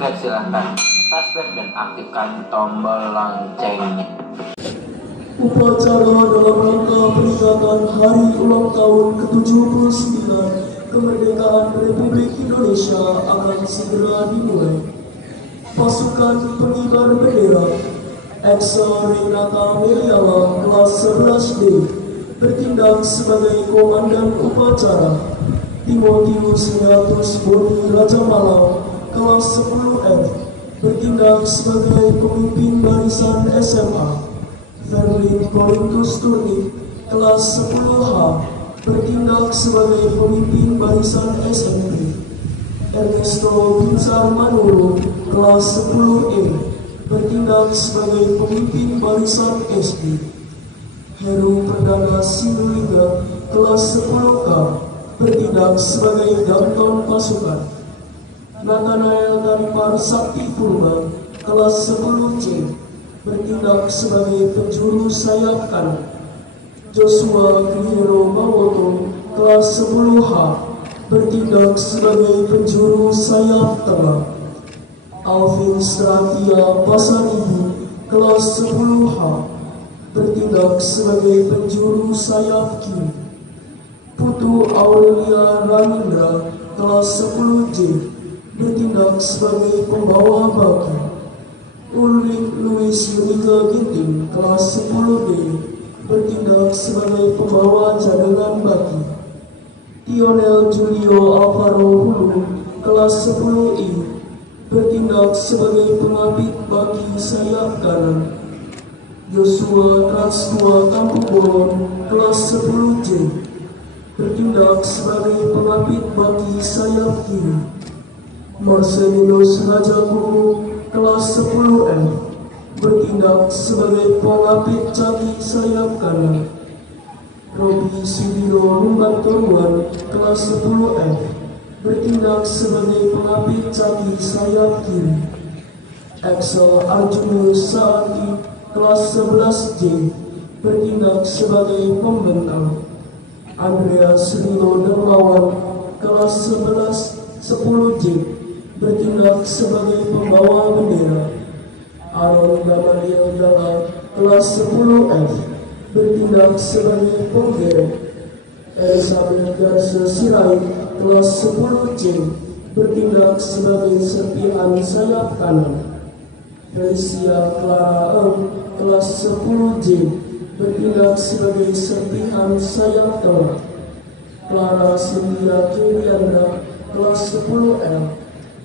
subscribe silahkan, subscribe dan aktifkan tombol loncengnya. Upacara dalam rangka peringatan Hari Ulang Tahun ke-79 Kemerdekaan Republik Indonesia akan segera dimulai. Pasukan pengibar bendera Eksa Renata Meriala kelas 11D bertindak sebagai komandan upacara. Timotius Renatus Boni Raja Malang kelas 10F bertindak sebagai pemimpin barisan SMA. Verlin Corinthus Turni kelas 10H bertindak sebagai pemimpin barisan SMP. Ernesto Binsar Manulu kelas 10E bertindak sebagai pemimpin barisan SD. Heru Perdana Sinulinga kelas 10K bertindak sebagai damton pasukan. Nathanael Daripar Sakti Purba kelas 10C bertindak sebagai penjuru sayap kanan. Joshua Guerrero Bawoto kelas 10H bertindak sebagai penjuru sayap tengah. Alvin Stratia Pasaribu kelas 10H bertindak sebagai penjuru sayap kiri. Putu Aurelia Ranindra kelas 10J bertindak sebagai pembawa baki. Ulrich Louis Yunika Ginting kelas 10D bertindak sebagai pembawa cadangan baki. Tionel Julio Alvaro Hulu kelas 10I bertindak sebagai pengapit baki sayap kanan. Joshua Transtua Kampuboon kelas 10J bertindak sebagai pengapit baki sayap kiri. Marcelinus Raja Guru kelas 10M bertindak sebagai pengapit caki sayap kanan. Robi Sudiro Lumbantoruan kelas 10F bertindak sebagai pengapit caki sayap kiri. Axel Arjunus Saati kelas 11J bertindak sebagai pembentang. Andreas Rino Dermawan kelas 10J bertindak sebagai pembawa bendera. Aaron Gamaliel Dalla kelas 10F bertindak sebagai penggerek. Elizabeth Garza Sirait kelas 10C bertindak sebagai serpihan sayap kanan. Felicia Clara Eng kelas 10J bertindak sebagai serpihan sayap tengah. Clara Cynthia Kirianda kelas 10L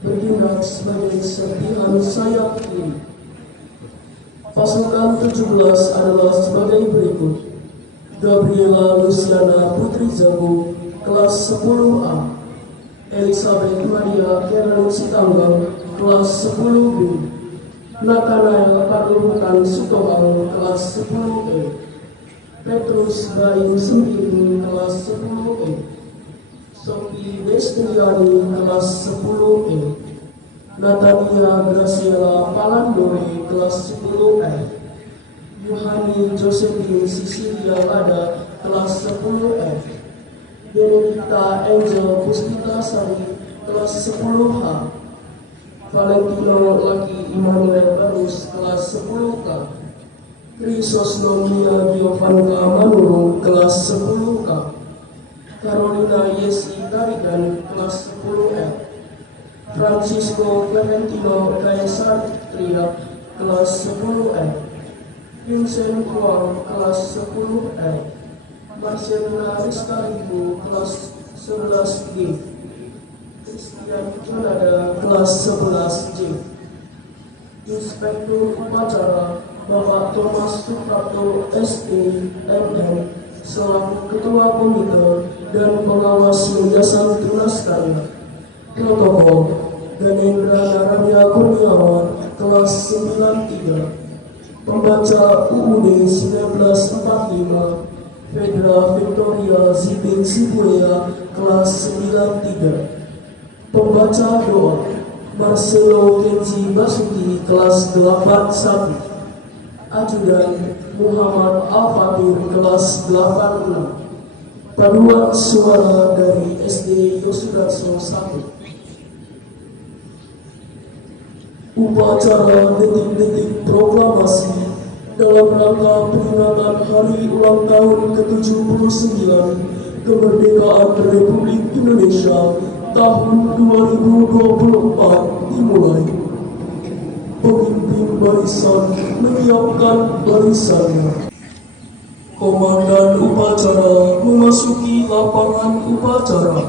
bertindak sebagai serpihan sayap kiri. Pasukan 17 adalah sebagai berikut. Gabriela Luciana Putri Zago kelas 10A. Elizabeth Maria Karen Sitanggang kelas 10B. Nathanael Padurukan Sutohang kelas 10E. Petrus Bain Sembiring kelas 10E. Sophie Destriani kelas 10E. Natania Graciela Palandore kelas 10F. Yohani Josephine Sisilia Lada kelas 10F. Benedicta Angel Puspita Sari kelas 10H. Valentino Laki Immanuel Barus kelas 10K. Chrysostomia Giovanka Manurung kelas 10K. Carolina Yesi Tarigan kelas 10F. Francisco Clementino Kaisar Tria kelas 10F. Vincent Huang kelas 10F. Marcelina Rizka Ibu kelas 11G. Christian Junada kelas 11J. Inspektur Upacara Bapak Thomas Suprapto SE MM selaku Ketua Komite dan Pengawas Yayasan Tunas Karya. Protokol Ganendra Naranya Kurniawan kelas 93. Pembaca UUD 1945 Fedra Victoria Zibing Sibulea kelas 93. Pembaca doa Marcelo Kenzi Basuki kelas 81. Ajudan Muhammad Al-Fatir kelas 86. Paduan suara dari SD Yosudarso 1. upacara detik-detik proklamasi dalam rangka peringatan Hari Ulang Tahun ke-79 Kemerdekaan Republik Indonesia tahun 2024 dimulai. Pemimpin barisan menyiapkan barisannya. Komandan upacara memasuki lapangan upacara.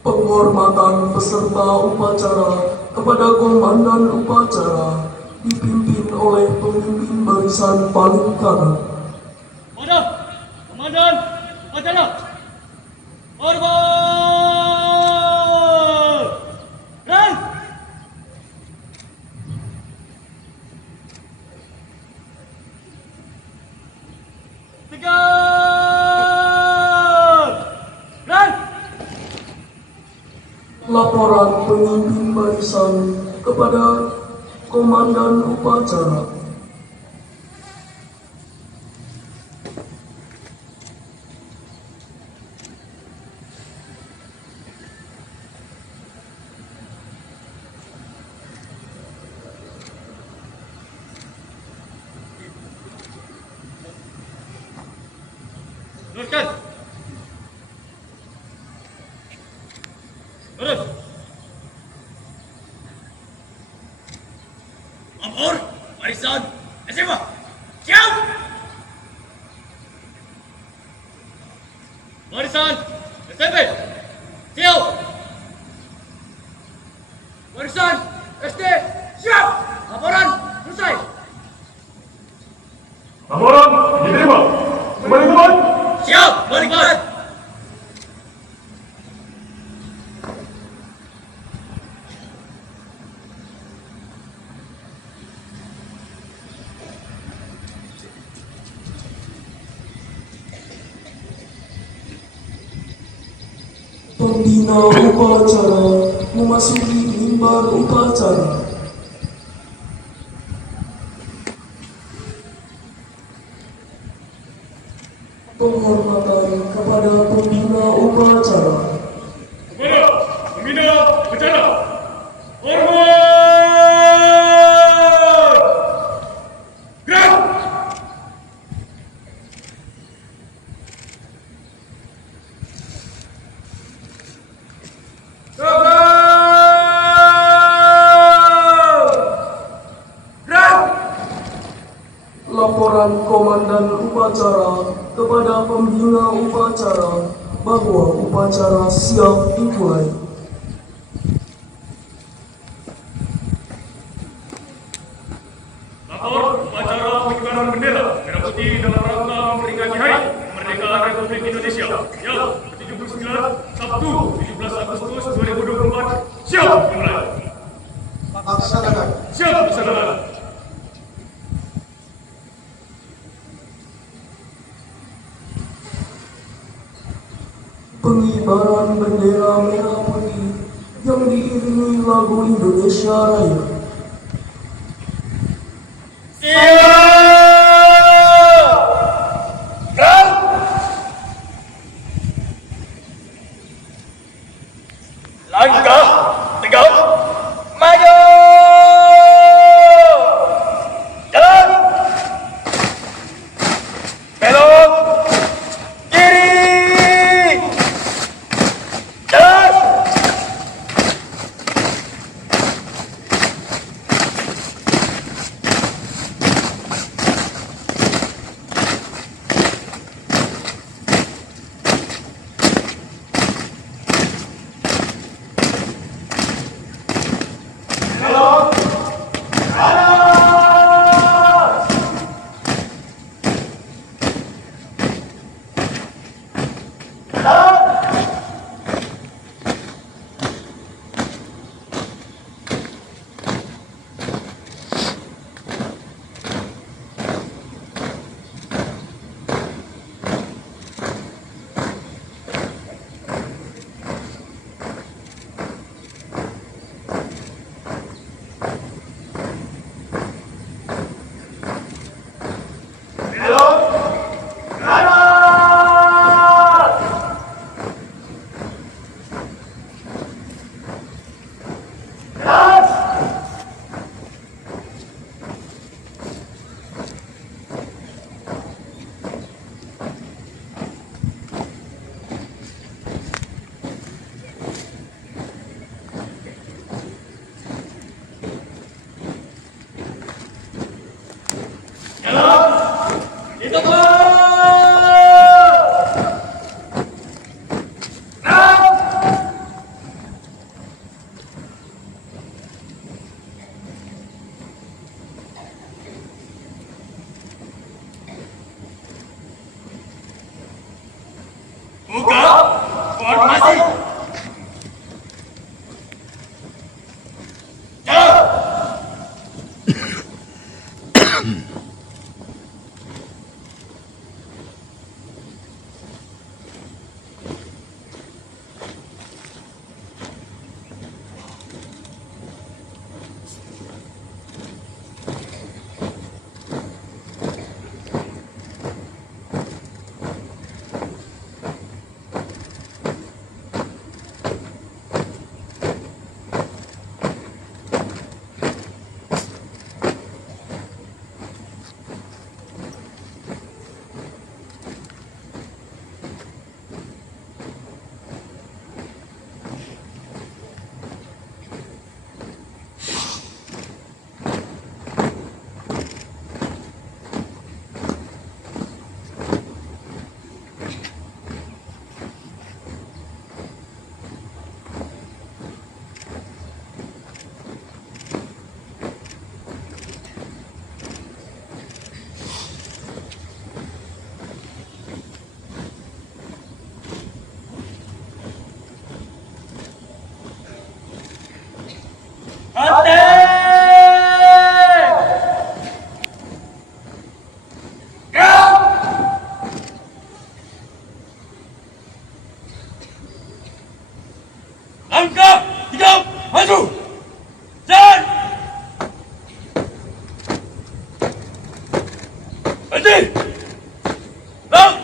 Penghormatan peserta upacara kepada komandan upacara dipimpin oleh pemimpin barisan paling kanan. Komandan upacara, hormat, run. Tegak, run. Laporan pemimpin barisan kepada komandan upacara. Teruskan. Terus. Ampur, barisan, SMA. Siap. Barisan, SMP. Siap. Barisan, SD. Siap. Laporan selesai. Laporan diterima. Kembali teman. Siap, barisan. Pembina upacara memasuki mimbar upacara. Penghormatan kepada pembina upacara. Kepada pembina upacara. Hormat. Gerak. Laporan komandan upacara kepada pembina upacara bahwa upacara siap dimulai. Lapor upacara pengibaran bendera merah putih dalam rangka memperingati Hari Kemerdekaan Republik Indonesia yang ke-79 Sabtu 17 Agustus 2024. Siap dimulai. Laksanakan. Siap dilaksanakan. Pengibaran bendera merah putih yang diiringi lagu Indonesia Raya. Langkah tegak maju. Jalan. Belok kiri. Jalan. Buka formasi. Jalan. Langkah 3 maju. Jalan. Berhenti. Lang.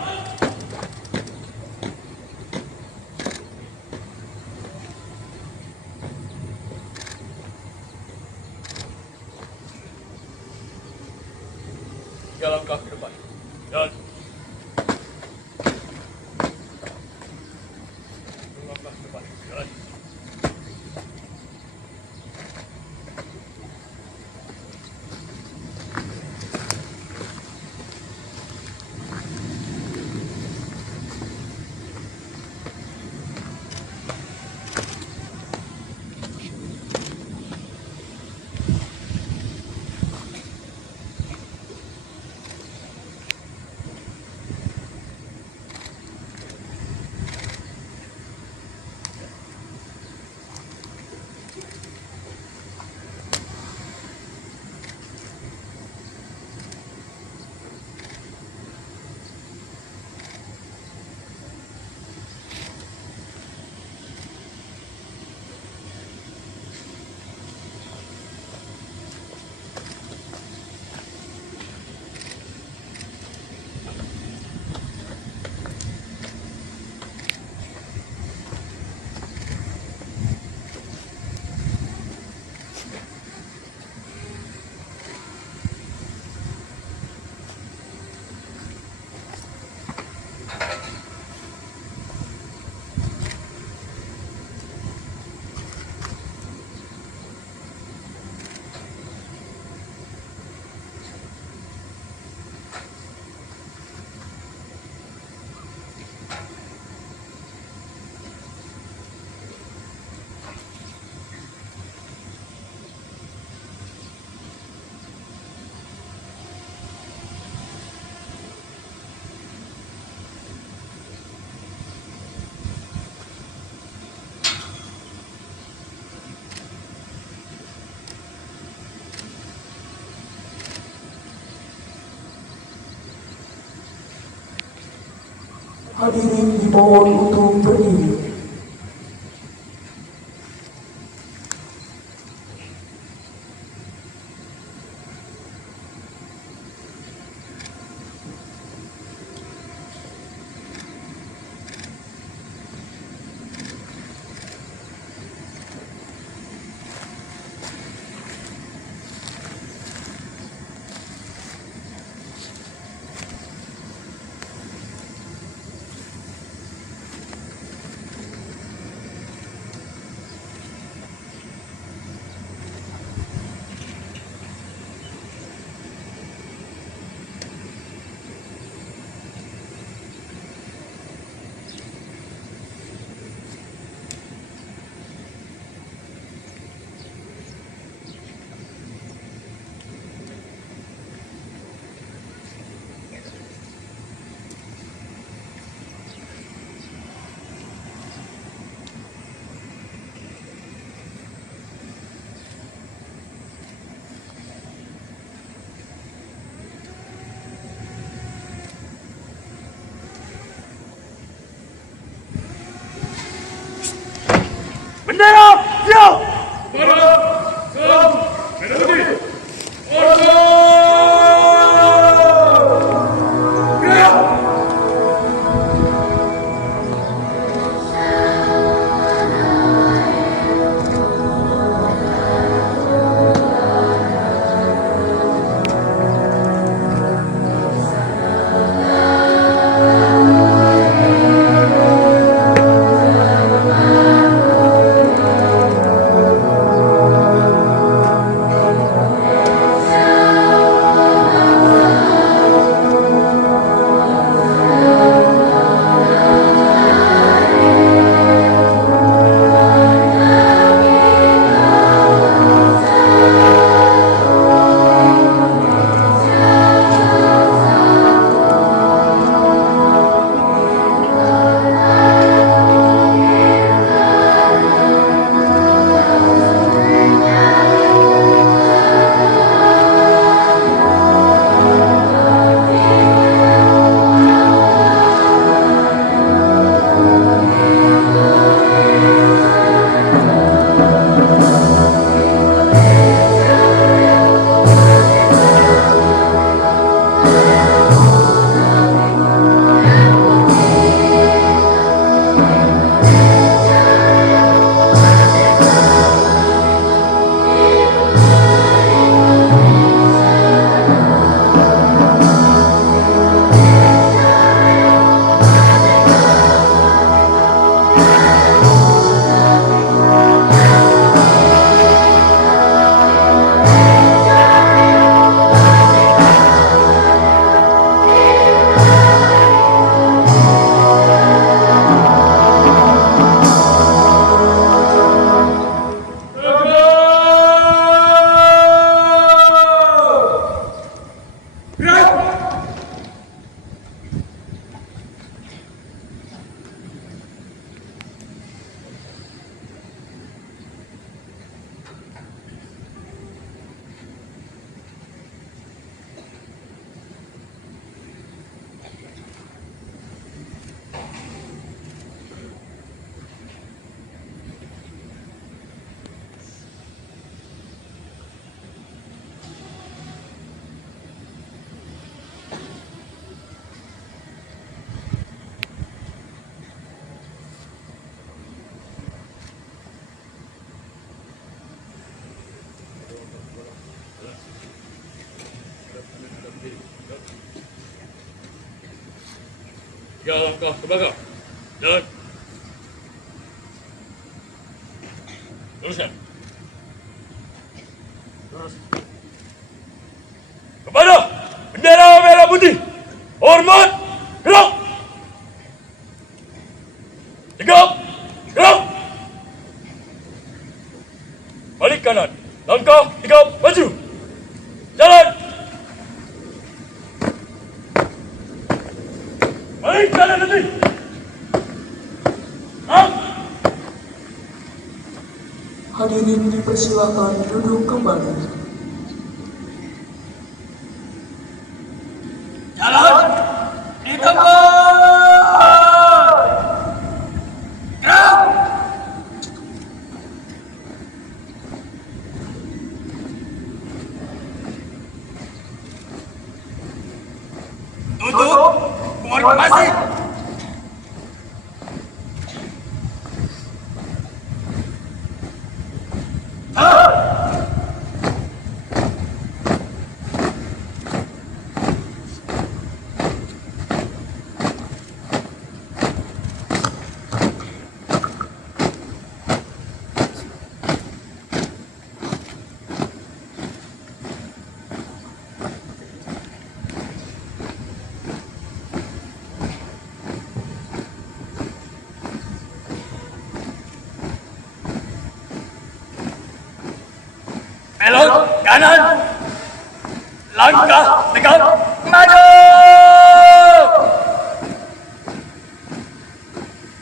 Tiga langkah ke depan. Jalan. 2 langkah ke depan. Jalan. Hadirin dimohon untuk berdiri. langkah ke belakang. Jalan. Luruskan. Lurus. Kepada bendera merah putih. Hormat. Gerak. Tegap. Gerak. Balik kanan. Langkah 3 maju. Jalan. Balik kanan nanti. Hadirin dipersilakan duduk kembali. Jalan di tempat. Gerak. Tutup formasi. Belok kanan. Langkah tegap maju.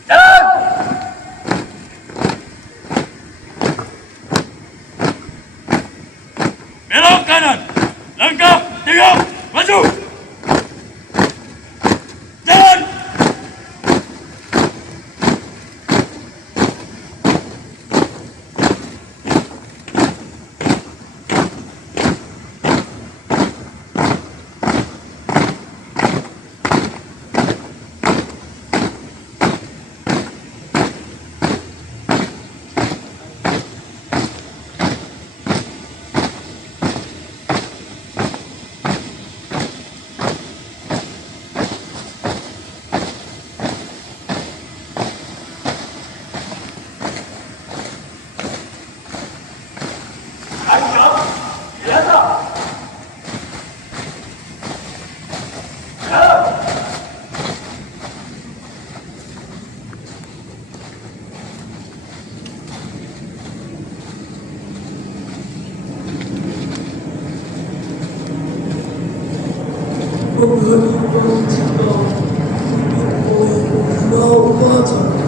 Jalan. Belok kanan. Langkah tegap maju. Jalan. Menghadiri pelantikan dipimpin oleh pembina upacara.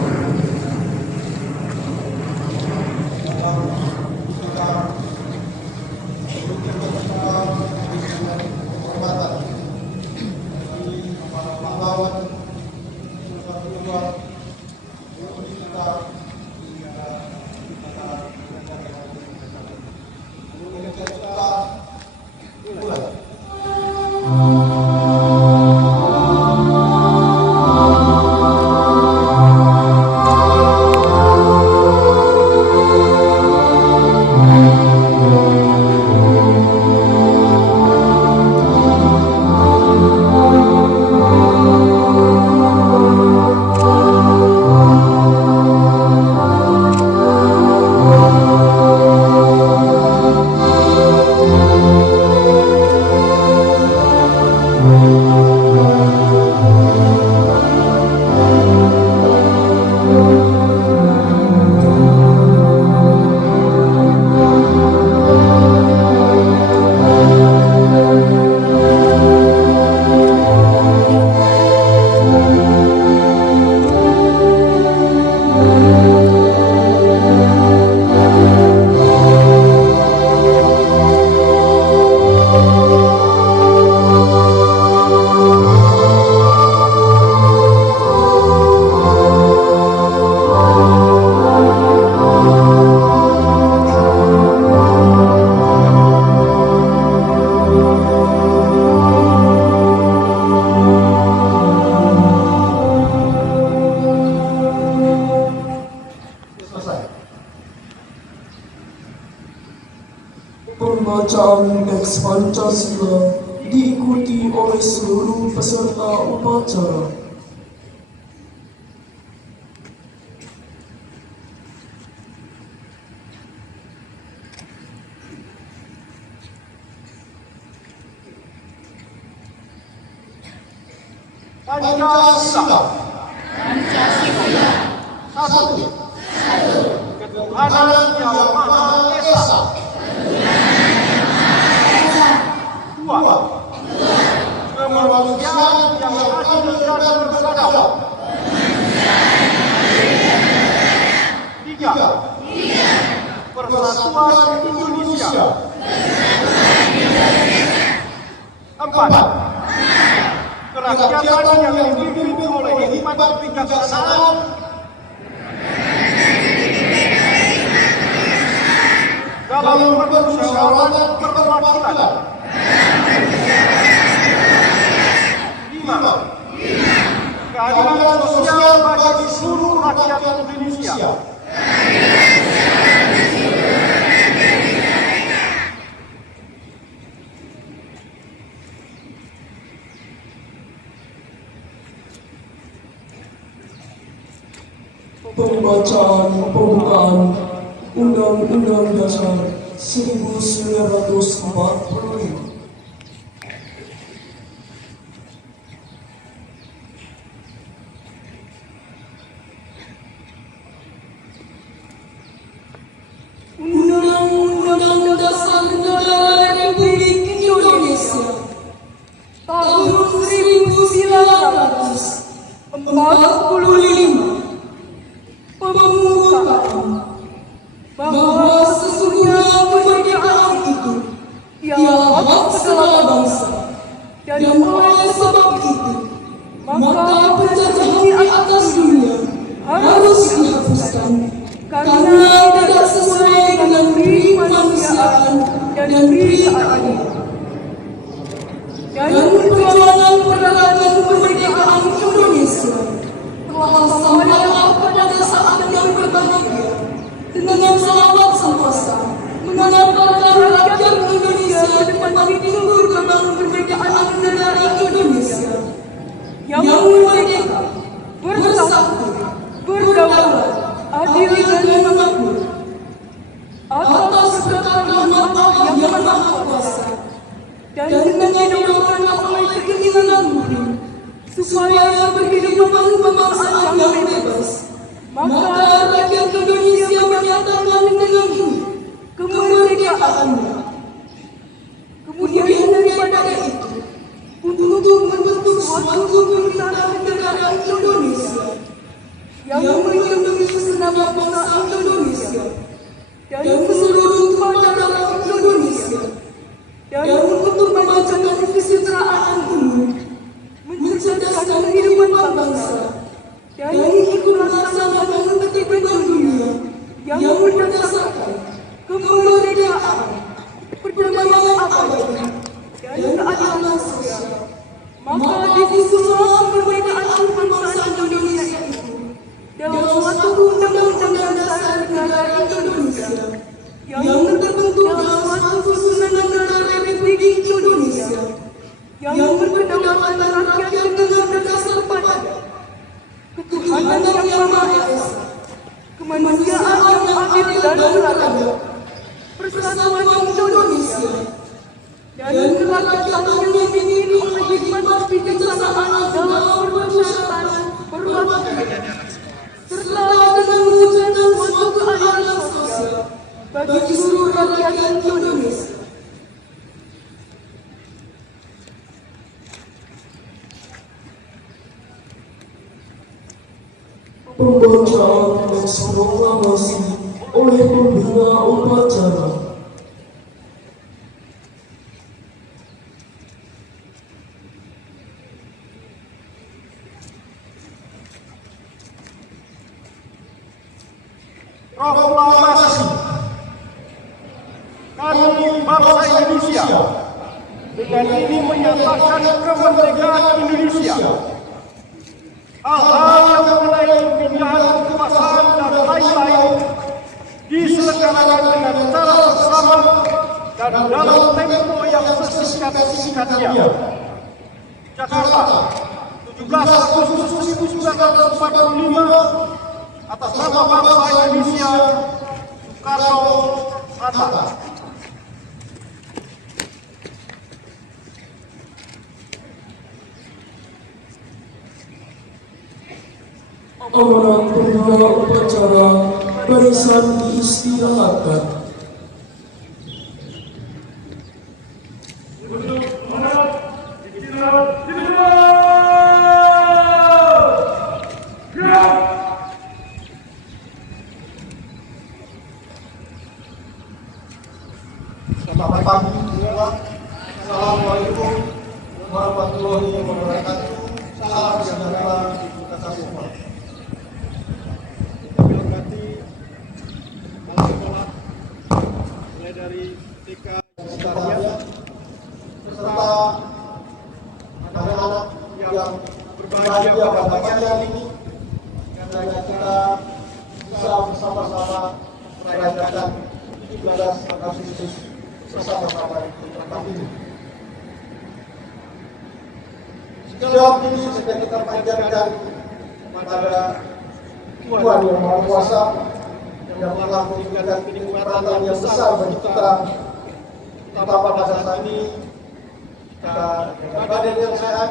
Pembacaan teks Pancasila diikuti oleh seluruh peserta upacara. Pancasila. Satu. Ketuhanan Yang Maha Esa. Dua. Kemanusiaan yang adil dan beradab. Tiga. Persatuan Indonesia. Empat. Kerakyatan yang dipimpin oleh hikmat kebijaksanaan dalam permusyawaratan perwakilan. Lima. Keadilan sosial bagi seluruh rakyat Indonesia. Pembacaan pembukaan Undang-Undang Dasar 1945. Undang-Undang Dasar Negara Republik Indonesia tahun 1945 pembukaan bahwa sesungguhnya kemerdekaan itu ialah hak segala bangsa, dan oleh sebab itu maka penjajahan di atas dunia harus dihapuskan karena tidak sesuai dengan pri kemanusiaan dan pri keadilan. Dan perjalanan kemerdekaan Indonesia telah sampai pada saat yang berbahagia dengan selamat sentosa mengantarkan rakyat Indonesia ke depan figur tentang kemerdekaan negara Indonesia yang merdeka, bersatu, berdaulat, adil dan makmur atas kedatangan Allah yang Maha Kuasa dan dengan didorong oleh keinginan murni supaya berkehidupan kebangsaan yang bebas, maka rakyat Indonesia menyatakan dengan ini kemerdekaannya. Kemudian daripada itu, untuk membentuk suatu pemerintahan negara Indonesia yang melindungi segenap bangsa Indonesia dan seluruh masyarakat Indonesia, dan untuk memajukan kesejahteraan umum, mencerdaskan kehidupan bangsa, dan ikut melaksanakan ketertiban dunia yang berdasarkan kemerdekaan, perdamaian abadi, dan keadilan sosial. Maka disusunlah kemerdekaan bangsa Indonesia itu dalam suatu undang-undang dasar negara Indonesia yang terbentuk dalam suatu susunan negara Republik Indonesia yang berdaulat rakyat dengan dasar pada ketuhanan yang Maha Esa, kemanusiaan yang adil dan beradab, persatuan Indonesia, dan kerakyatan yang dipimpin oleh hikmat kebijaksanaan dalam permusyawaratan perwakilan, serta dengan mewujudkan suatu keadilan sosial bagi seluruh rakyat Indonesia. Pembacaan teks proklamasi oleh pembina upacara. Proklamasi. Kami bangsa Indonesia dengan ini menyatakan kemerdekaan Indonesia. Hal-hal yang mengenai pemindahan kekuasaan dan lain-lain diselenggarakan dengan cara bersama dan dalam tempo yang sesingkat-singkatnya. Jakarta, 17 Agustus 1945, atas nama bangsa Indonesia, Soekarno Hatta. Amanah pembuka upacara barisan diistirahatkan. Untuk menghadap istirahat dimulai. Gerak. Selamat pagi semua. Assalamualaikum warahmatullahi wabarakatuh. Salam sejahtera untuk kita semua. Kami hormati anak sekolah mulai dari TK Sekarang serta anak-anak yang berbahagia pada pagi hari ini, karena kita bisa bersama-sama merayakan 17 Agustus bersama-sama di tempat ini. Sejauh ini sudah kita panjatkan kepada Tuhan yang Maha Kuasa yang telah memberikan kenikmatan yang besar bagi kita, terutama pada saat ini kita dengan badan yang sehat,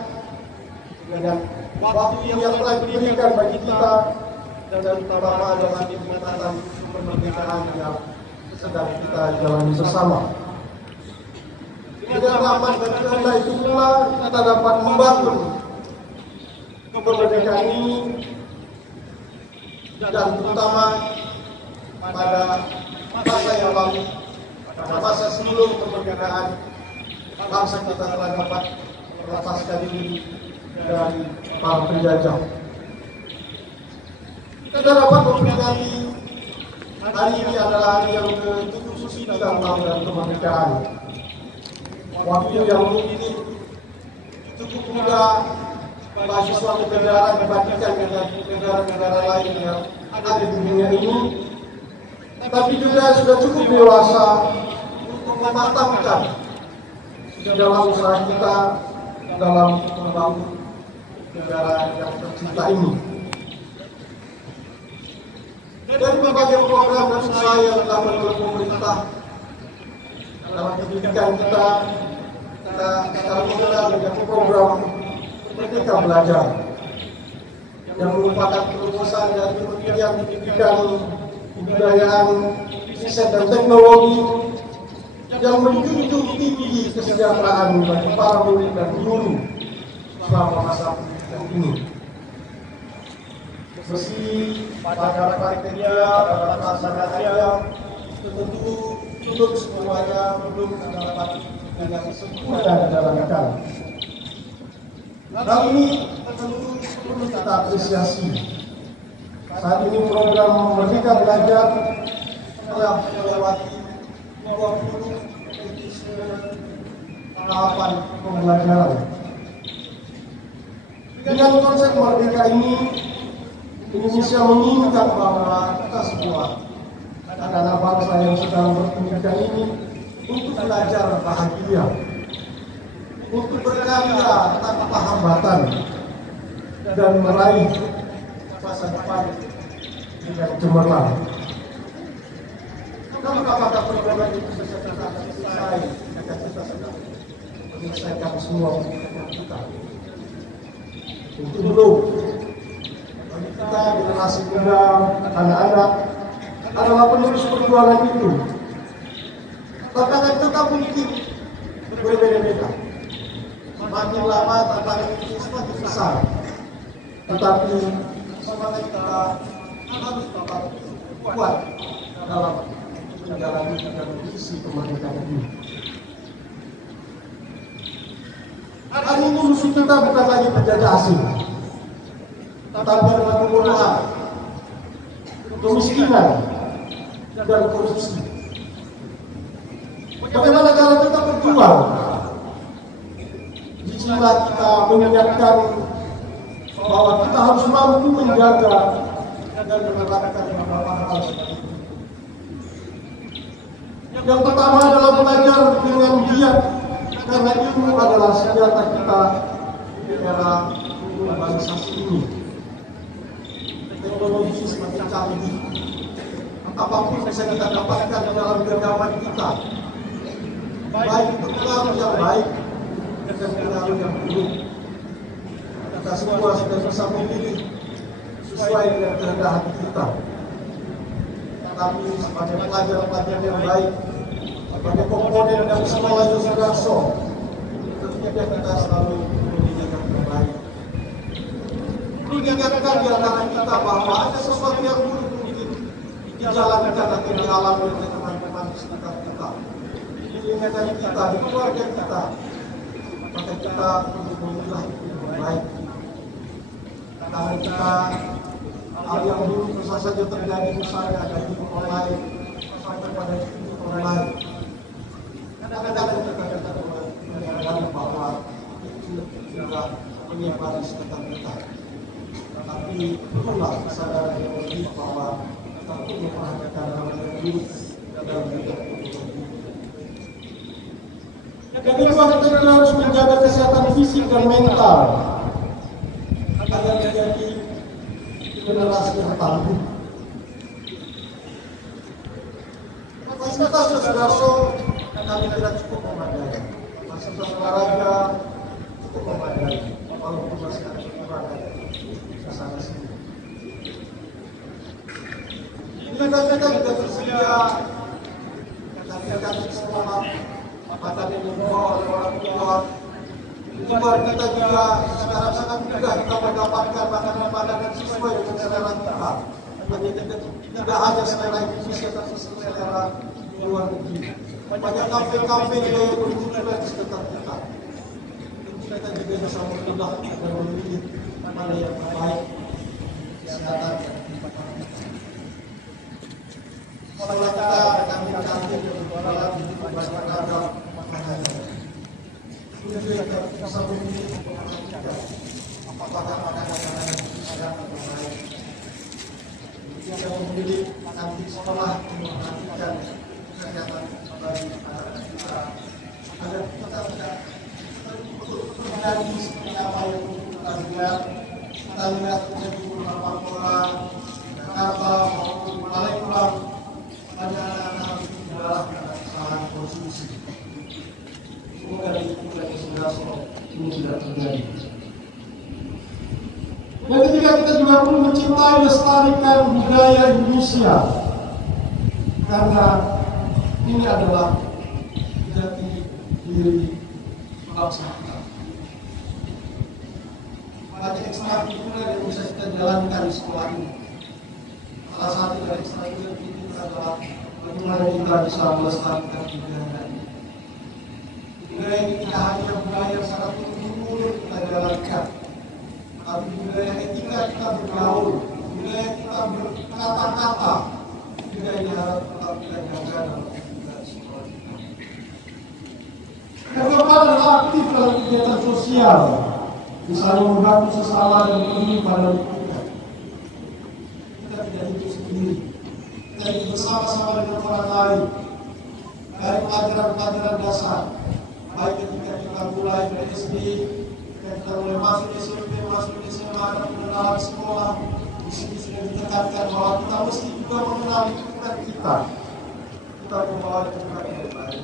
dengan waktu yang telah diberikan bagi kita, dan terutama adalah kenikmatan kemerdekaan yang sedang kita jalani bersama. Dengan rahmat dan kehendak itu pula kita dapat membangun kemerdekaan ini, dan terutama pada masa yang lalu, pada masa sebelum kemerdekaan, bangsa kita telah dapat melepaskan diri dari para penjajah. Kita dapat memperingati hari ini adalah hari yang ke-79 tahun kemerdekaan. Waktu yang mungkin cukup mudah bagi suatu negara dibandingkan dengan negara-negara lain yang ada di dunia ini, tapi juga sudah cukup dewasa untuk mematangkan dalam usaha kita dalam membangun negara yang tercinta ini. Dari berbagai program dan usaha yang dilakukan oleh pemerintah dalam pendidikan kita sekarang mengenal dengan program Merdeka Belajar yang merupakan terobosan dari Kementerian Pendidikan, Kebudayaan, Riset dan Teknologi yang menjunjung tinggi kesejahteraan bagi para murid dan guru selama masa pendidikan ini. Meski pada kriteria pada pelaksananya tentu belum semuanya belum dapat dengan sempurna dijalankan. Hal ini tentu perlu kita apresiasi. Saat ini program Merdeka Belajar telah melewati 20 tahapan pembelajaran. Dengan konsep Merdeka ini, Indonesia menginginkan bahwa kita semua anak-anak bangsa yang sedang berpendidikan ini untuk belajar bahagia, untuk berkarya tanpa hambatan, dan meraih masa depan dengan cemerlang. Namun apakah program itu bisa selesai akan kita sedang menyelesaikan semua kebutuhan kita? Tentu belum. Kita generasi muda, anak-anak adalah penerus perjuangan itu. Tantangan tetap mungkin berbeda-beda. Makin lama tantangan itu semakin besar. Tetapi semangat kita harus tetap kuat dalam menjalani dan mengisi kemerdekaan ini. Hari ini musuh kita bukan lagi penjajah asing, tetapi adalah kebodohan, kemiskinan, dan korupsi. Bagaimana cara kita berjuang? Jika kita mengingatkan bahwa kita harus mampu menjaga dan menerapkan beberapa hal seperti itu. Yang pertama adalah belajar dengan giat, karena ilmu adalah senjata kita di era globalisasi ini. Teknologi semakin canggih, apapun bisa kita dapatkan dalam genggaman kita, baik itu pengaruh yang baik dan pengaruh yang buruk. Kita semua sudah bisa memilih sesuai dengan kehendak hati kita. Tapi sebagai pelajar-pelajar yang baik, sebagai komponen dari sekolah Yosudarso, tentunya kita selalu menjadi yang baik. Diingatkan di antara kita bahwa ada sesuatu yang buruk mungkin dijalankan atau dialami oleh teman-teman di sekitar kita, di lingkungan kita, di keluarga kita. Maka kita perlu memilah itu yang baik. Karena kita hal yang buruk bisa saja terjadi misalnya dari online sampai pada titik online. Kadang-kadang kita menyadari bahwa itu juga menyebar di sekitar kita. Tapi perlulah kesadaran yang lebih bahwa kita perlu memperhatikan hal yang buruk dalam bidang teknologi. Yang kedua, kita harus menjaga kesehatan fisik dan mental agar menjadi generasi yang tangguh. Fasilitas Yosudarso kami tidak cukup memadai. Fasilitas olahraga cukup memadai, walaupun masih ada kekurangan di sana sini. Kita juga tersedia kami sekolah makanan yang dibawa oleh orang tua. Juga kita juga sekarang sangat mudah kita mendapatkan makanan-makanan sesuai dengan selera kita. Tidak hanya selera Indonesia, tapi selera luar negeri. Banyak kafe-kafe yang bermunculan di sekitar kita. Kita juga bisa memilah dan memilih mana yang terbaik kesehatan. Kalau kita kami cantik berjualan di banyak ragam makanan. Kita bisa memilih apakah makanan-makanan ada atau lain. Kita memilih nanti setelah memperhatikan kesehatan bagi anak kita agar kita tidak betul-betul menjadi seperti apa yang kita lihat. Kita lihat menjadi beberapa orang Jakarta maupun Palembang banyak anak-anak itu adalah kesalahan konsumsi. Semoga dari Kuliah Yosudarso ini tidak terjadi. Yang ketiga, kita juga perlu mencintai lestarikan budaya Indonesia, karena ini adalah jati diri bangsa kita. Banyak ekstrakurikuler yang bisa kita jalankan di sekolah ini. Salah satu dari ekstrakurikuler ini adalah bagaimana kita bisa melestarikan budaya ini. Budaya ini tidak hanya budaya yang sangat luhur kita jalankan, tapi budaya etika kita bergaul, budaya kita berkata-kata, juga ini harus tetap kita jaga dalam kehidupan sekolah kita. Yang keempat adalah aktif dalam kegiatan sosial, misalnya membantu sesama dan peduli pada lingkungan. Kita tidak hidup sendiri, kita hidup bersama-sama dengan orang lain. Dari pelajaran-pelajaran dasar, baik ketika kita mulai dari SD, kita mulai masuk SMP, masuk SMA, dan mengenal sekolah. Di sini sudah ditekankan bahwa kita mesti juga mengenal lingkungan kita. Kita membawa lingkungan yang baik.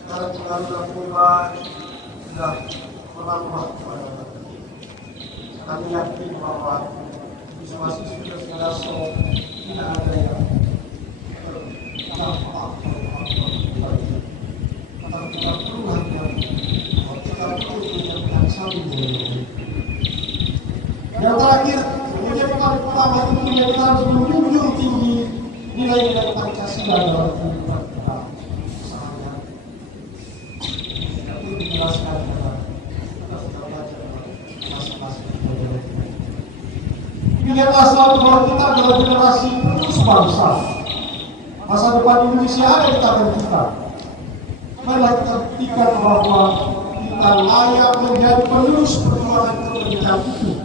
Sekarang pengaruh narkoba sudah menambah kepada kita. Kami yakin bahwa di siswa-siswi Yosudarso tidak ada yang terdampak. Kita perlu hati-hati, kita perlu menyiapkan saling melindungi. Yang terakhir, menjadi paling utama tentunya kita harus menjunjung tinggi nilai-nilai Pancasila dalam kehidupan kita. Misalnya, itu dijelaskan dalam kita sudah baca dalam masing-masing pelajaran. Ingatlah selalu bahwa kita adalah generasi penerus bangsa. Masa depan Indonesia ada di tangan kita. Marilah kita buktikan bahwa kita layak menjadi penerus perjuangan kemerdekaan itu.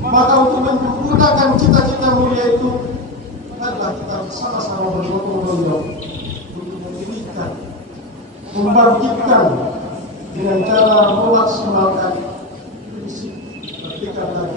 Maka untuk menggunakan cita-cita mulia itu, marilah kita bersama-sama bergotong royong untuk memilihkan, membangkitkan dengan cara memaksimalkan prinsip merdeka belajar